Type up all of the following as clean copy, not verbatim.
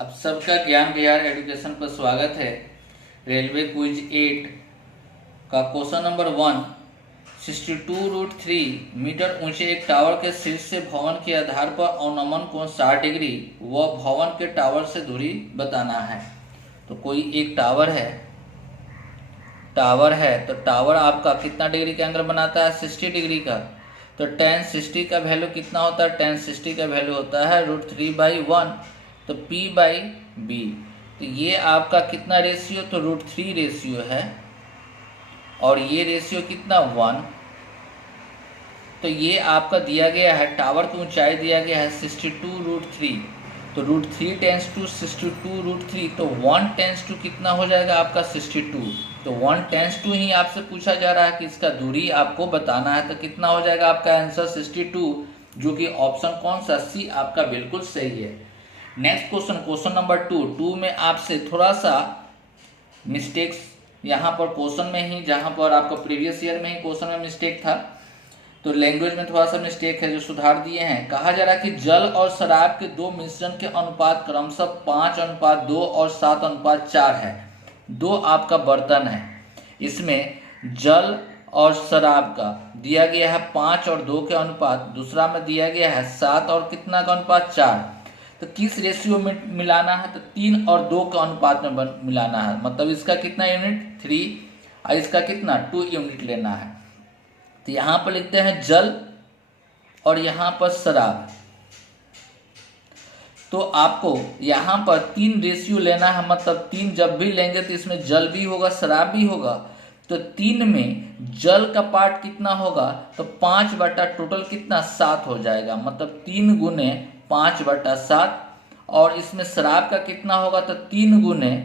आप सबका ज्ञान विहार एजुकेशन पर स्वागत है। रेलवे क्विज 8 का क्वेश्चन नंबर 1, 62√3 मीटर ऊंचे एक टावर के शीर्ष से भवन के आधार पर अवनमन कोण 60 डिग्री व भवन के टावर से दूरी बताना है। तो कोई एक टावर है तो टावर आपका कितना डिग्री का एंगल बनाता है? 60 डिग्री का। तो tan 60 का वैल्यू कितना होता है? tan 60 का वैल्यू होता है √3/1, तो P/B। तो ये आपका कितना रेशियो? तो √3 रेशियो है और ये रेशियो कितना 1। तो ये आपका दिया गया है, टावर की ऊंचाई दिया गया है 62√3। तो √3 टेंस टू 62√3, तो 1 टेंस टू कितना हो जाएगा आपका 62। तो 1 टेंस टू ही आपसे पूछा जा रहा है कि इसका दूरी आपको बताना है। तो कितना हो जाएगा आपका आंसर 62, जो कि ऑप्शन कौन सा? सी आपका बिल्कुल सही है। नेक्स्ट क्वेश्चन नंबर 2 में आपसे थोड़ा सा मिस्टेक्स यहाँ पर क्वेश्चन में ही, जहाँ पर आपका प्रीवियस ईयर में ही क्वेश्चन में मिस्टेक था, तो लैंग्वेज में थोड़ा सा मिस्टेक है जो सुधार दिए हैं। कहा जा रहा है कि जल और शराब के दो मिश्रण के अनुपात क्रमशः 5:2 और 7:4 है। दो आपका बर्तन है, इसमें जल और शराब का दिया गया है 5 और 2 के अनुपात, दूसरा में दिया गया है 7 और कितना का अनुपात 4। तो किस रेशियो में मिलाना है? तो 3 और 2 के अनुपात में मिलाना है। मतलब इसका कितना यूनिट? 3 और इसका कितना 2 यूनिट लेना है। तो यहाँ पर लिखते हैं जल और यहाँ पर शराब। तो आपको यहाँ पर 3 रेशियो लेना है, मतलब 3 जब भी लेंगे तो इसमें जल भी होगा शराब भी होगा। तो 3 में जल का पार्ट कितना होगा? तो 5 बटा टोटल कितना 7 हो जाएगा, मतलब 3 गुने 5/7। और इसमें शराब का कितना होगा? तो 3 गुने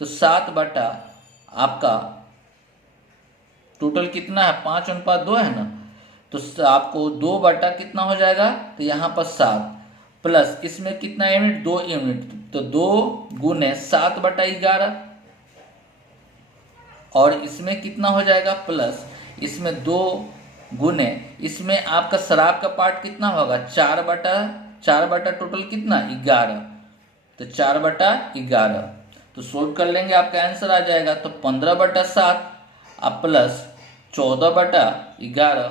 तो 7 बटा आपका टोटल कितना है 5:2 है ना। तो आपको 2 बटा कितना हो जाएगा? तो यहाँ पर 7 प्लस इसमें कितना यूनिट? 2 यूनिट। तो 2 गुने 7/11 और इसमें कितना हो जाएगा? प्लस इसमें 2 गुने इसमें आपका शराब का पार्ट कितना होगा? 4 बटा टोटल कितना 11। तो 4/11 तो सोल्व कर लेंगे, आपका आंसर आ जाएगा। तो 15/7 अब प्लस 14/11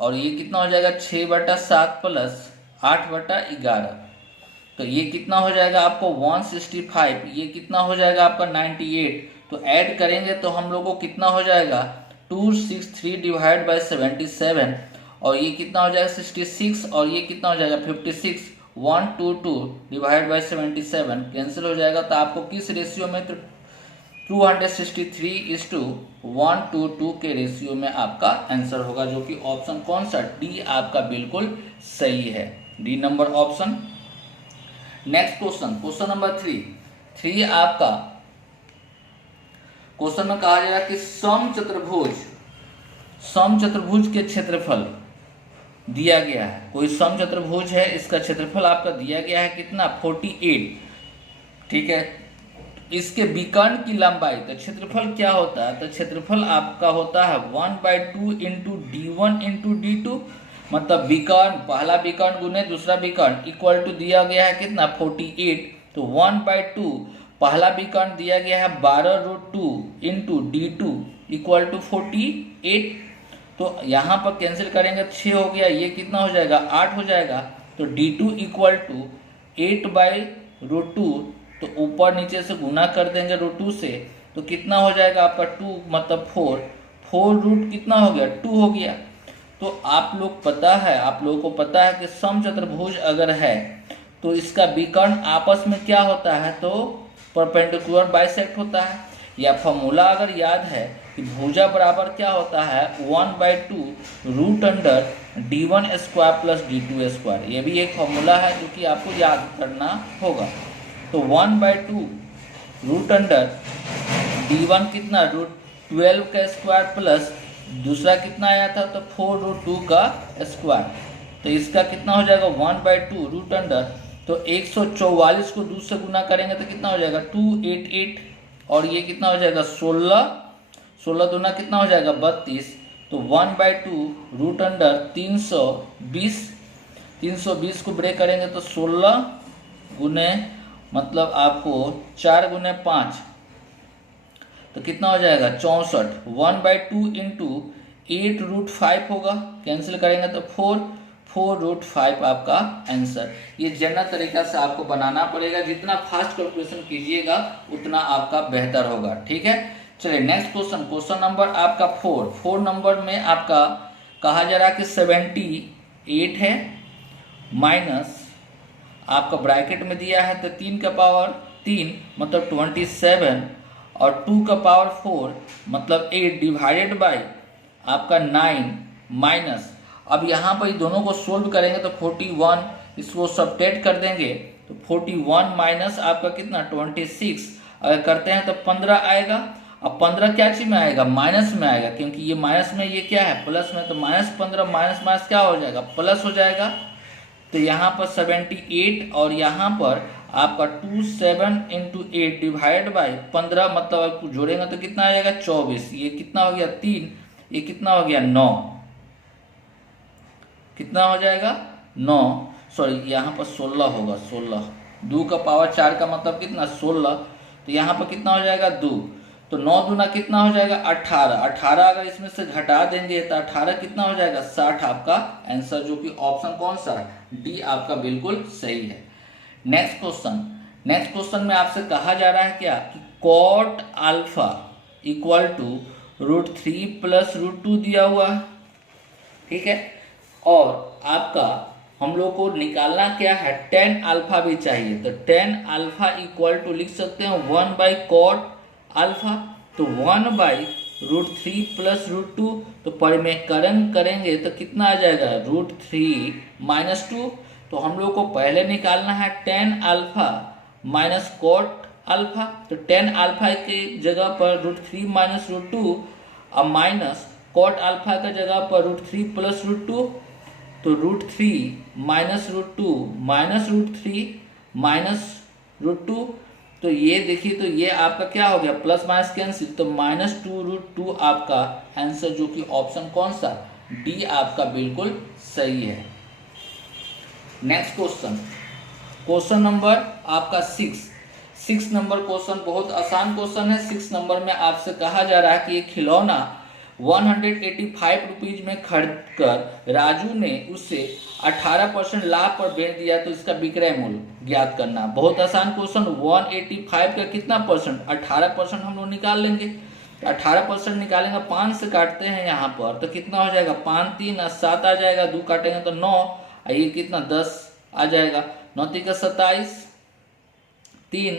और ये कितना हो जाएगा 6/7 प्लस 8/11। तो ये कितना हो जाएगा आपको 165। ये कितना हो जाएगा आपका 98। तो ऐड करेंगे तो हम लोगों को कितना हो जाएगा 263 डिवाइड बाई 77 और ये कितना हो जाएगा 66 और ये कितना हो जाएगा 56। 122 डिवाइड बाई 77 कैंसिल हो जाएगा। तो आपको किस रेशियो में? तो 263:122 के रेशियो में आपका आंसर होगा, जो कि ऑप्शन कौन सा? डी आपका बिल्कुल सही है। D number option. Next question number 3 आपका क्वेश्चन में कहा जाएगा कि समचतुर्भुज के क्षेत्रफल दिया गया है। कोई समचतुर्भुज है, इसका क्षेत्रफल आपका दिया गया है कितना 48। ठीक है, इसके विकर्ण की लंबाई, तो क्षेत्रफल क्या होता है? तो क्षेत्रफल आपका होता है 1/2 इंटू D1 इंटू D2। मतलब विकर्ण, पहला विकर्ण गुने दूसरा विकर्ण इक्वल टू दिया गया है कितना 48। तो 1/2 पहला विकर्ण दिया गया है 12√2 इंटू D2 इक्वल टू 48। तो यहाँ पर कैंसिल करेंगे 6 हो गया, ये कितना हो जाएगा 8 हो जाएगा। तो D2 इक्वल टू 8/√2, तो ऊपर नीचे से गुना कर देंगे √2 से, तो कितना हो जाएगा आपका 2 मतलब 4 रूट कितना हो गया 2 हो गया। तो आप लोगों को पता है कि समचतुर्भुज अगर है तो इसका विकर्ण आपस में क्या होता है? तो परपेंडिकुलर बाइसेक्ट होता है। या फॉर्मूला अगर याद है कि भुजा बराबर क्या होता है 1/2 √D1² प्लस D2²। ये भी एक फॉर्मूला है जो कि आपको याद करना होगा। तो 1/2 √D1 कितना √12 का स्क्वायर प्लस दूसरा कितना आया था तो 4√2 का स्क्वायर। तो इसका कितना हो जाएगा 1/2 √। तो 144 को 2 से गुना करेंगे तो कितना हो जाएगा 288 और ये कितना हो जाएगा 16 दूना कितना हो जाएगा 32। तो 1/2 √320 को ब्रेक करेंगे तो 16 गुने मतलब आपको 4 गुने 5 तो कितना हो जाएगा 64। 1/2 इंटू 8√5 होगा, कैंसिल करेंगे तो 4 आपका आंसर। ये जनरल तरीका से आपको बनाना पड़ेगा, जितना फास्ट कैलकुलेशन कीजिएगा उतना आपका बेहतर होगा। ठीक है, चलिए नेक्स्ट क्वेश्चन, क्वेश्चन नंबर आपका 4 नंबर में आपका कहा जा रहा है कि 78 है माइनस आपका ब्रैकेट में दिया है तो 3 का पावर 3 मतलब 27 और 2 का पावर 4 मतलब 8 डिवाइडेड बाई आपका 9 माइनस, अब यहाँ पर दोनों को सोल्व करेंगे तो 41, इसको सब्ट्रैक्ट कर देंगे तो 41 माइनस आपका कितना 26, अगर करते हैं तो 15 आएगा। अब 15 क्या चीज में आएगा, माइनस में आएगा, क्योंकि ये माइनस में ये क्या है प्लस में, तो -15 माइनस माइनस क्या हो जाएगा प्लस हो जाएगा। तो यहाँ पर 78 और यहाँ पर आपका 27 इंटू 8 डिवाइड बाई 15 मतलब आपको जोड़ेंगे तो कितना आएगा 24, ये कितना हो गया 3, ये कितना हो गया 9, कितना हो जाएगा 9, सॉरी यहाँ पर 16 होगा, 16 2 का पावर 4 का मतलब कितना 16, तो यहाँ पर कितना हो जाएगा 2, तो 9 दूना कितना हो जाएगा 18, 18 अगर इसमें से घटा देंगे तो 18 कितना हो जाएगा 60 आपका आंसर, जो कि ऑप्शन कौन सा डी आपका बिल्कुल सही है। नेक्स्ट क्वेश्चन में आपसे कहा जा रहा है क्या कि cot alpha equal to √3 plus √2 दिया हुआ है। ठीक है, और आपका हम लोग को निकालना क्या है tan अल्फा भी चाहिए, तो tan अल्फा इक्वल टू लिख सकते हैं 1/cot अल्फा, तो 1/√3 प्लस √2, तो परिमेयकरण करेंगे तो कितना आ जाएगा √3 - 2, तो हम लोग को पहले निकालना है tan alpha minus cot alpha, तो tan अल्फा की जगह पर √3 - √2 और माइनस cot अल्फा की जगह पर √3 प्लस √2, तो √3 - √2 माइनस √3 माइनस √2, तो ये देखिए तो ये आपका क्या हो गया प्लस माइनस कैंसिल, तो -2√2 आपका आंसर, जो कि ऑप्शन कौन सा डी आपका बिल्कुल सही है। नेक्स्ट क्वेश्चन नंबर आपका 6 नंबर क्वेश्चन बहुत आसान क्वेश्चन है। 6 नंबर में आपसे कहा जा रहा है कि ये खिलौना 185 रुपीज में खरीद कर राजू ने उसे 18% लाभ पर बेच दिया, तो इसका विक्रय मूल्य ज्ञात करना। बहुत आसान क्वेश्चन, 185 का कितना परसेंट 18% हम लोग निकाल लेंगे, तो 18% निकालेंगे 5 से काटते हैं यहाँ पर तो कितना हो जाएगा 5 3 और 7 आ जाएगा, 2 काटेंगे तो 9, ये कितना 10 आ जाएगा, 9 3 का 27 3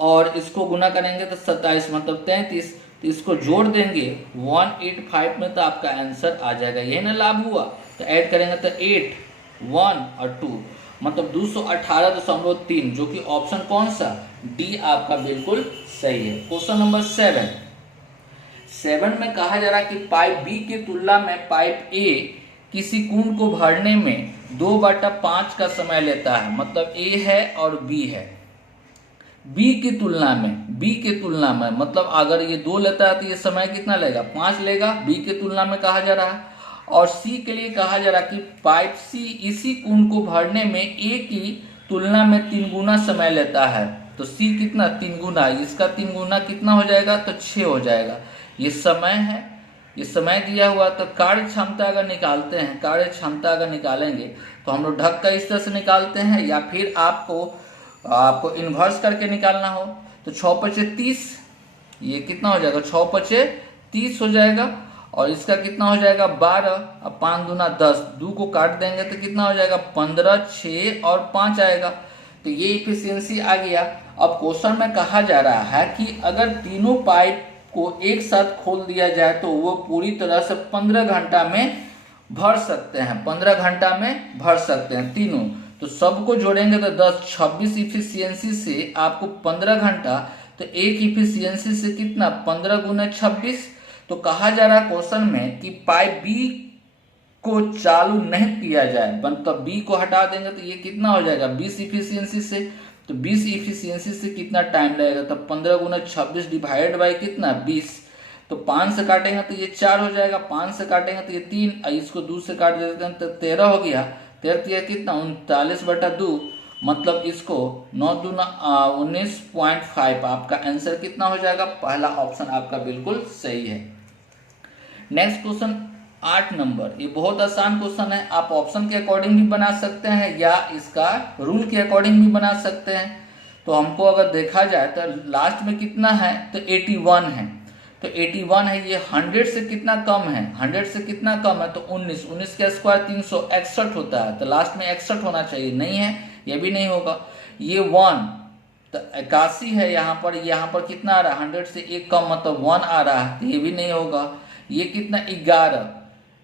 और इसको गुना करेंगे तो 27 मतलब 33, तो इसको जोड़ देंगे 185 में तो आपका आंसर आ जाएगा। यही ना लाभ हुआ, तो ऐड करेंगे तो 8 1 और 2 मतलब 218.3, जो कि ऑप्शन कौन सा डी आपका बिल्कुल सही है। क्वेश्चन नंबर 7 में कहा जा रहा है कि पाइप बी की तुलना में पाइप ए किसी कुंड को भरने में 2/5 का समय लेता है, मतलब ए है और बी है। बी की तुलना में मतलब अगर ये 2 लेता है तो ये समय कितना लेगा 5 लेगा, बी की तुलना में कहा जा रहा है। और सी के लिए कहा जा रहा है कि पाइप सी इसी कुंड को भरने में ए की तुलना में 3 गुना समय लेता है, तो सी कितना 3 गुना, इसका 3 गुना कितना हो जाएगा तो 6 हो जाएगा। ये समय है, ये समय दिया हुआ, तो कार्य क्षमता अगर निकालते हैं, कार्य क्षमता अगर निकालेंगे तो हम लोग ढक का इस तरह से निकालते हैं, या फिर आपको इन्वर्स करके निकालना हो तो 6 5 30, ये कितना हो जाएगा 6 5 30 हो जाएगा, और इसका कितना हो जाएगा 12 और 5 दूना 10, 2 को काट देंगे तो कितना हो जाएगा 15 6 और 5 आएगा, तो ये इफिशियंसी आ गया। अब क्वेश्चन में कहा जा रहा है कि अगर तीनों पाइप को एक साथ खोल दिया जाए तो वो पूरी तरह से 15 घंटा में भर सकते हैं, 15 घंटा में भर सकते हैं तीनों, तो सबको जोड़ेंगे तो 10 26 इफिशियंसी से आपको 15 घंटा, तो एक इफिशियंसी से कितना 15 गुना 26, तो कहा जा रहा है क्वेश्चन में कि पाइप बी को चालू नहीं किया जाए, मतलब बी को हटा देंगे तो ये कितना हो जाएगा 20 इफिशियंसी से, तो 20 इफिशियंसी से कितना टाइम लगेगा, तो 15 गुना 26 डिवाइड बाई कितना 20, तो 5 से काटेंगे तो ये 4 हो जाएगा, 5 से काटेंगे तो ये 3, इसको 2 से काट देते हैं तो 13 हो गया, 13 कितना 39/2 मतलब इसको 9 दूना 19.5 आपका आंसर कितना हो जाएगा, पहला ऑप्शन आपका बिल्कुल सही है। नेक्स्ट क्वेश्चन 8 नंबर, ये बहुत आसान क्वेश्चन है, आप ऑप्शन के अकॉर्डिंग भी बना सकते हैं या इसका रूल के अकॉर्डिंग भी बना सकते हैं। तो हमको अगर देखा जाए तो लास्ट में कितना है, तो 81 है, तो 81 है, ये 100 से कितना कम है, 100 से कितना कम है, तो 19 का स्क्वायर 361 होता है, तो लास्ट में 61 होना चाहिए, नहीं है, ये भी नहीं होगा। ये 1 तो 81 है, यहाँ पर कितना आ रहा है, 100 से एक कम मतलब 1 आ रहा है, तो ये भी नहीं होगा। ये कितना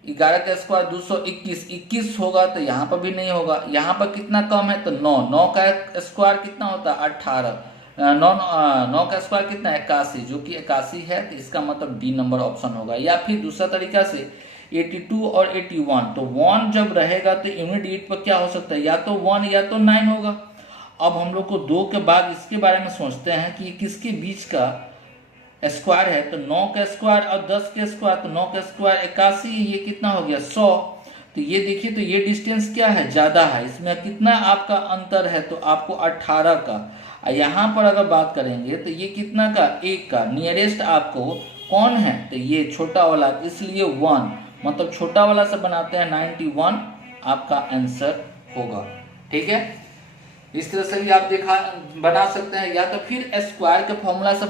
11 का स्क्वायर 221 होगा, तो यहाँ पर भी नहीं होगा। यहाँ पर कितना कम है, तो 9 का स्क्वायर कितना होता है 18, 9 का स्क्वायर कितना है 81, जो कि 81 है, तो इसका मतलब डी नंबर ऑप्शन होगा। या फिर दूसरा तरीका से 82 और 81, तो 1 जब रहेगा तो यूनिट डिजिट पर क्या हो सकता है, या तो 1 या तो 9 होगा। अब हम लोग को 2 के बाद इसके बारे में सोचते हैं कि किसके बीच का स्क्वायर है, तो 9 का स्क्वायर और 10 के स्क्वायर, तो 9 का स्क्वायर 81, ये कितना हो गया 100। तो ये देखिए, तो ये डिस्टेंस क्या है, ज़्यादा है, इसमें कितना आपका अंतर है, तो आपको 18 का। यहाँ पर अगर बात करेंगे तो ये कितना का, 1 का, नियरेस्ट आपको कौन है, तो ये छोटा वाला, इसलिए 1 मतलब छोटा वाला से बनाते हैं 91 आपका आंसर होगा। ठीक है, इस तरह से भी आप बना सकते हैं, या तो फिर स्क्वायर के फॉर्मूला से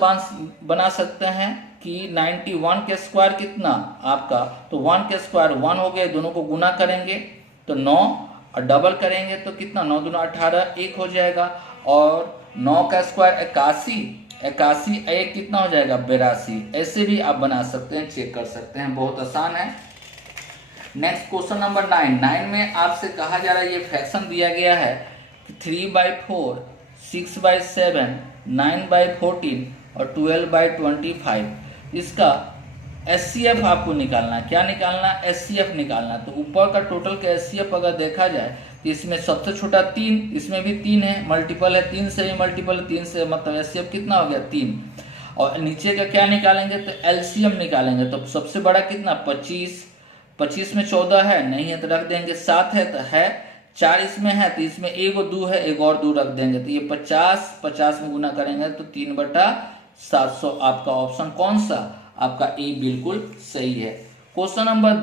बना सकते हैं कि 91 के स्क्वायर कितना आपका, तो 1 के स्क्वायर 1 हो गए, दोनों को गुना करेंगे तो 9 और डबल करेंगे तो कितना 9 दूना 18, 1 हो जाएगा। और 9 का स्क्वायर 81 एक कितना हो जाएगा 82। ऐसे भी आप बना सकते हैं, चेक कर सकते हैं, बहुत आसान है। नेक्स्ट क्वेश्चन नंबर 9 में आपसे कहा जा रहा है, ये फ्रैक्शन दिया गया है 3/4, 6/7, 9/14 और 12/25। इसका SCF आपको निकालना है। क्या निकालना है, SCF निकालना। तो ऊपर का टोटल का SCF अगर देखा जाए तो इसमें सबसे छोटा 3, इसमें भी 3 है, मल्टीपल है 3 से, ही मल्टीपल 3 से, मतलब SCF कितना हो गया 3। और नीचे का क्या निकालेंगे, तो LCM निकालेंगे। तो सबसे बड़ा कितना 25 में 14 है, नहीं है तो रख देंगे, 7 है तो है, 4 इसमें है तो इसमें 1 और 2 है, 1 और 2 रख देंगे, तो ये 50 में गुना करेंगे तो 3/700 आपका ऑप्शन कौन सा, आपका ए बिल्कुल सही है। क्वेश्चन नंबर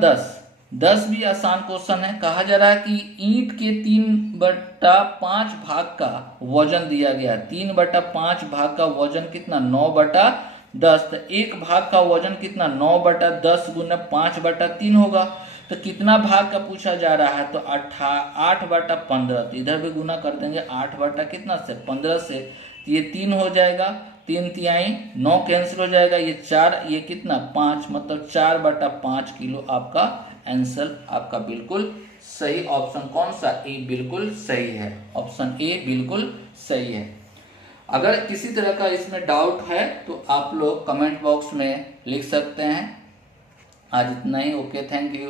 10 भी आसान क्वेश्चन है। कहा जा रहा है कि ईंट के 3/5 भाग का वजन दिया गया, 3/5 भाग का वजन कितना 9/10, तो एक भाग का वजन कितना 9/10 गुना 5/3 होगा। तो कितना भाग का पूछा जा रहा है, तो 8/15, तो इधर भी गुना कर देंगे 8 कितना से 15 से, तो ये 3 हो जाएगा, 3 तिहाई 9 कैंसिल हो जाएगा, ये 4, ये कितना 5, मतलब 4/5 किलो आपका आंसर आपका बिल्कुल सही ऑप्शन कौन सा, ए बिल्कुल सही है, ऑप्शन ए बिल्कुल सही है। अगर किसी तरह का इसमें डाउट है तो आप लोग कमेंट बॉक्स में लिख सकते हैं। आज इतना ही, ओके, थैंक यू।